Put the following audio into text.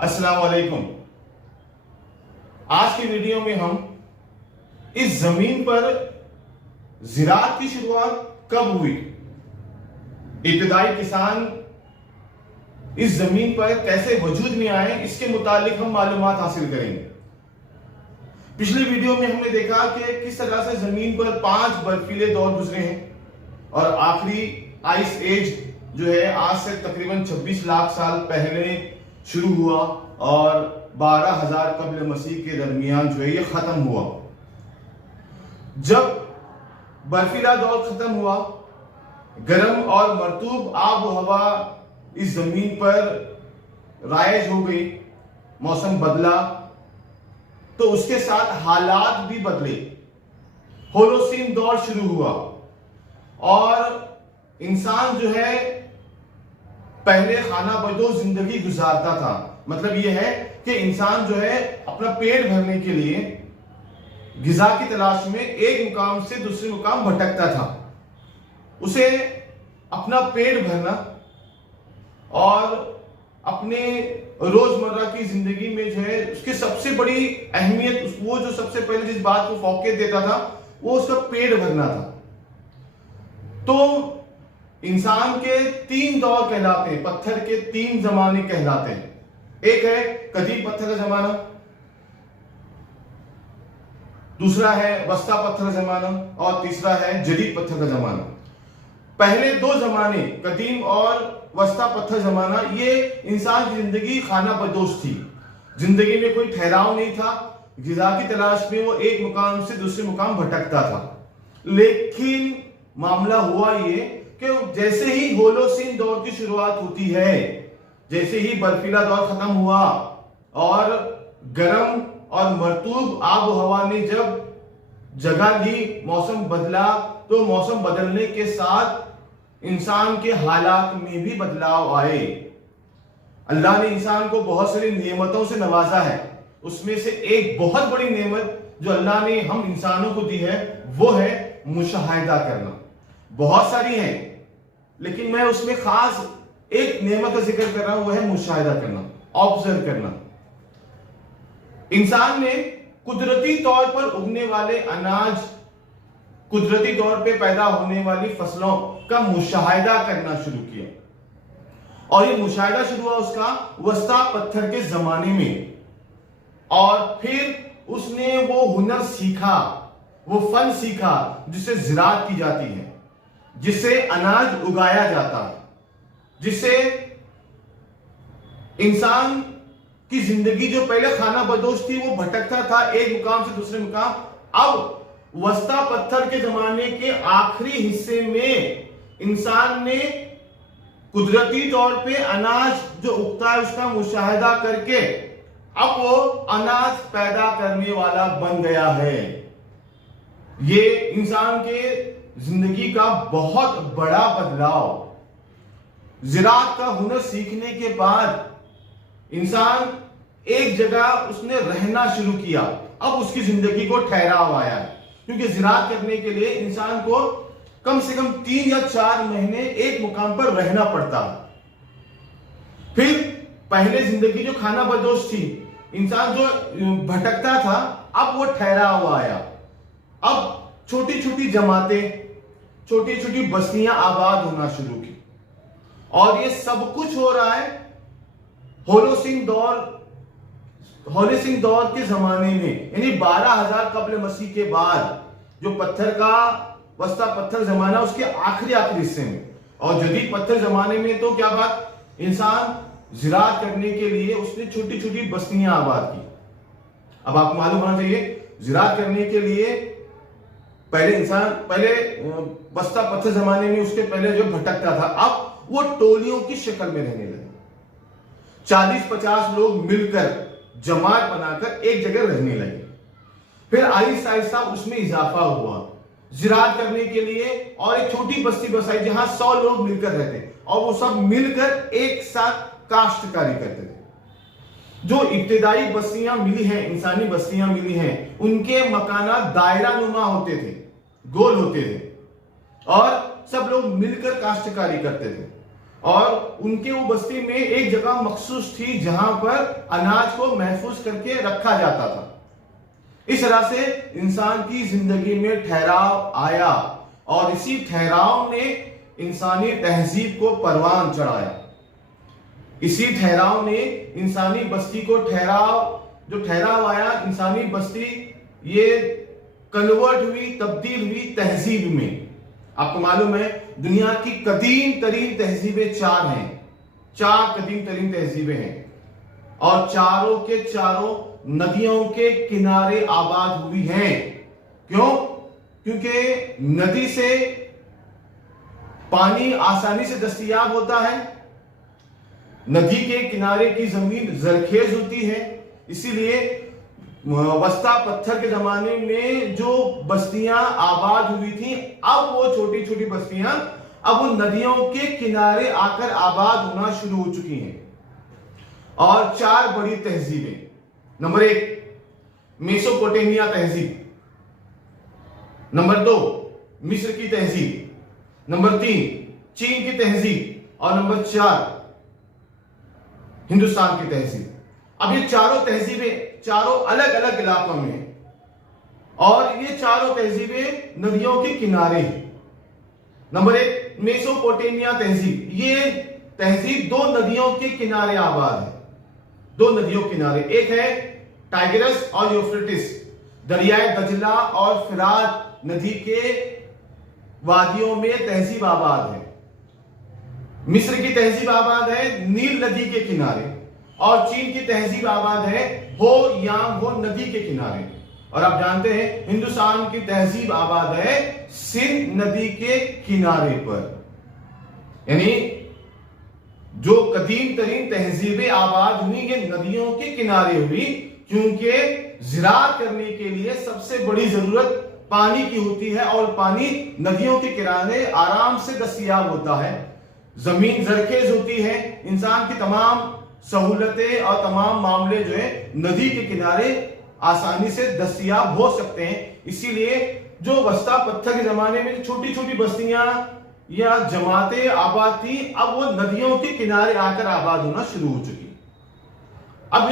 السلام علیکم۔ آج کی ویڈیو میں ہم اس زمین پر زراعت کی شروعات کب ہوئی، ابتدائی کسان اس زمین پر کیسے وجود میں آئے، اس کے متعلق ہم معلومات حاصل کریں گے۔ پچھلی ویڈیو میں ہم نے دیکھا کہ کس طرح سے زمین پر 5 برفیلے دور گزرے ہیں اور آخری آئس ایج جو ہے آج سے تقریباً 26 لاکھ سال پہلے شروع ہوا اور 12,000 قبل مسیح کے درمیان جو ہے یہ ختم ہوا۔ جب برفیلا دور ختم ہوا، گرم اور مرطوب آب و ہوا اس زمین پر رائج ہو گئی، موسم بدلا تو اس کے ساتھ حالات بھی بدلے، ہولوسین دور شروع ہوا اور انسان جو ہے پہلے خانہ بدوش زندگی گزارتا تھا۔ مطلب یہ ہے کہ انسان جو ہے اپنا پیٹ بھرنے کے لیے غذا کی تلاش میں ایک مقام سے دوسرے مقام بھٹکتا تھا۔ اسے اپنا پیٹ بھرنا اور اپنے روزمرہ کی زندگی میں جو ہے اس کی سب سے بڑی اہمیت، وہ جو سب سے پہلے جس بات کو فوقیت دیتا تھا وہ اس کا پیٹ بھرنا تھا۔ تو انسان کے 3 دور کہلاتے ہیں، پتھر کے 3 زمانے کہلاتے ہیں۔ ایک ہے قدیم پتھر کا زمانہ، دوسرا ہے وسطی پتھر کا زمانہ اور تیسرا ہے جدید پتھر کا زمانہ۔ پہلے 2 زمانے، قدیم اور وسطی پتھر زمانہ، یہ انسان کی زندگی خانہ بدوش تھی، زندگی میں کوئی ٹھہراؤ نہیں تھا، غذا کی تلاش میں وہ ایک مقام سے دوسرے مقام بھٹکتا تھا۔ لیکن معاملہ ہوا یہ کہ جیسے ہی ہولوسین دور کی شروعات ہوتی ہے، جیسے ہی برفیلا دور ختم ہوا اور گرم اور مرطوب آب و ہوا نے جب جگہ لی، موسم بدلا، تو موسم بدلنے کے ساتھ انسان کے حالات میں بھی بدلاؤ آئے۔ اللہ نے انسان کو بہت ساری نعمتوں سے نوازا ہے، اس میں سے ایک بہت بڑی نعمت جو اللہ نے ہم انسانوں کو دی ہے وہ ہے مشاہدہ کرنا۔ بہت ساری ہیں لیکن میں اس میں خاص ایک نعمت کا ذکر کر رہا ہوں، وہ ہے مشاہدہ کرنا، آبزرو کرنا۔ انسان نے قدرتی طور پر اگنے والے اناج، قدرتی طور پہ پیدا ہونے والی فصلوں کا مشاہدہ کرنا شروع کیا، اور یہ مشاہدہ شروع ہوا اس کا وسطی پتھر کے زمانے میں، اور پھر اس نے وہ ہنر سیکھا، وہ فن سیکھا جس سے زراعت کی جاتی ہے، جس سے اناج اگایا جاتا ہے، جس سے انسان کی زندگی جو پہلے خانہ بدوش تھی وہ بھٹکتا تھا ایک مقام سے دوسرے مقام، اب وسطی پتھر کے زمانے کے آخری حصے میں انسان نے قدرتی طور پہ اناج جو اگتا ہے اس کا مشاہدہ کر کے اب وہ اناج پیدا کرنے والا بن گیا ہے۔ یہ انسان کے زندگی کا بہت بڑا بدلاؤ۔ زراعت کا ہنر سیکھنے کے بعد انسان ایک جگہ اس نے رہنا شروع کیا، اب اس کی زندگی کو ٹھہراؤ آیا ہے، کیونکہ زراعت کرنے کے لیے انسان کو کم سے کم 3 یا 4 مہینے ایک مقام پر رہنا پڑتا۔ پھر پہلے زندگی جو خانہ بدوش تھی، انسان جو بھٹکتا تھا، اب وہ ٹھہراؤ آیا، اب چھوٹی چھوٹی جماعتیں، چھوٹی چھوٹی بستیاں آباد ہونا شروع کی، اور یہ سب کچھ ہو رہا ہے ہولوسین دور کے زمانے میں، یعنی 12,000 قبل مسیح کے بعد، جو پتھر کا وسطی پتھر زمانہ اس کے آخری حصے میں۔ اور جدید پتھر زمانے میں تو کیا بات، انسان زراعت کرنے کے لیے اس نے چھوٹی چھوٹی بستیاں آباد کی۔ اب آپ کو معلوم ہونا چاہیے، زراعت کرنے کے لیے پہلے وسطی پتھر زمانے میں اس کے پہلے جو بھٹکتا تھا، اب وہ ٹولیوں کی شکل میں رہنے لگے، 40-50 لوگ مل کر جماعت بنا کر ایک جگہ رہنے لگے۔ پھر آہستہ آہستہ اس میں اضافہ ہوا، زراعت کرنے کے لیے اور ایک چھوٹی بستی بسائی جہاں 100 لوگ مل کر رہتے، اور وہ سب مل کر ایک ساتھ کاشتکاری کرتے تھے۔ جو ابتدائی بستیاں ملی ہیں، انسانی بستیاں ملی ہیں، ان کے مکانات دائرہ نما ہوتے تھے، گول ہوتے تھے، اور سب لوگ مل کر کاشتکاری کرتے تھے۔ اور ان کے وہ بستی میں ایک جگہ مخصوص تھی جہاں پر اناج کو محفوظ کر کے رکھا جاتا تھا۔ اس طرح سے انسان کی زندگی میں ٹھہراؤ آیا اور اسی ٹھہراؤ نے انسانی تہذیب کو پروان چڑھایا۔ اسی ٹھہراؤ نے انسانی بستی کو جو ٹھہراؤ آیا، انسانی بستی یہ کنورٹ ہوئی، تبدیل ہوئی تہذیب میں۔ آپ کو معلوم ہے دنیا کی قدیم ترین تہذیبیں 4 ہیں، 4 قدیم ترین تہذیبیں ہیں، اور چاروں کے چاروں ندیوں کے کنارے آباد ہوئی ہیں۔ کیوں؟ کیونکہ ندی سے پانی آسانی سے دستیاب ہوتا ہے، ندی کے کنارے کی زمین زرخیز ہوتی ہے، اسی لیے وسطی پتھر کے زمانے میں جو بستیاں آباد ہوئی تھیں، اب وہ چھوٹی چھوٹی بستیاں اب ان ندیوں کے کنارے آ کر آباد ہونا شروع ہو چکی ہیں۔ اور 4 بڑی تہذیبیں۔ نمبر 1 میسوپوٹیمیا تہذیب، نمبر 2 مصر کی تہذیب، نمبر 3 چین کی تہذیب، اور نمبر 4 ہندوستان کی تہذیب۔ اب یہ چاروں تہذیبیں چاروں الگ الگ علاقوں میں ہیں، اور یہ چاروں تہذیبیں ندیوں کے کنارے ہیں۔ نمبر 1 میسوپوٹیمیا تہذیب، یہ تہذیب 2 ندیوں کے کنارے آباد ہے، 2 ندیوں کے کنارے، ایک ہے ٹائگرس اور یوفریٹس، دریائے دجلہ اور فرات ندی کے وادیوں میں تہذیب آباد ہے۔ مصر کی تہذیب آباد ہے نیل ندی کے کنارے، اور چین کی تہذیب آباد ہے ہو یانگ ہو ندی کے کنارے، اور آپ جانتے ہیں ہندوستان کی تہذیب آباد ہے سندھ ندی کے کنارے پر۔ یعنی جو قدیم ترین تہذیبیں آباد ہوئی یہ ندیوں کے کنارے ہوئی، کیونکہ زراعت کرنے کے لیے سب سے بڑی ضرورت پانی کی ہوتی ہے، اور پانی ندیوں کے کنارے آرام سے دستیاب ہوتا ہے، زمین زرخیز ہوتی ہے، انسان کی تمام سہولتیں اور تمام معاملے جو ہیں ندی کے کنارے آسانی سے دستیاب ہو سکتے ہیں۔ اسی لیے جو وسطی پتھر کے زمانے میں چھوٹی چھوٹی بستیاں یا جماعتیں آباد تھی، اب وہ ندیوں کے کنارے آ کر آباد ہونا شروع ہو چکی۔ اب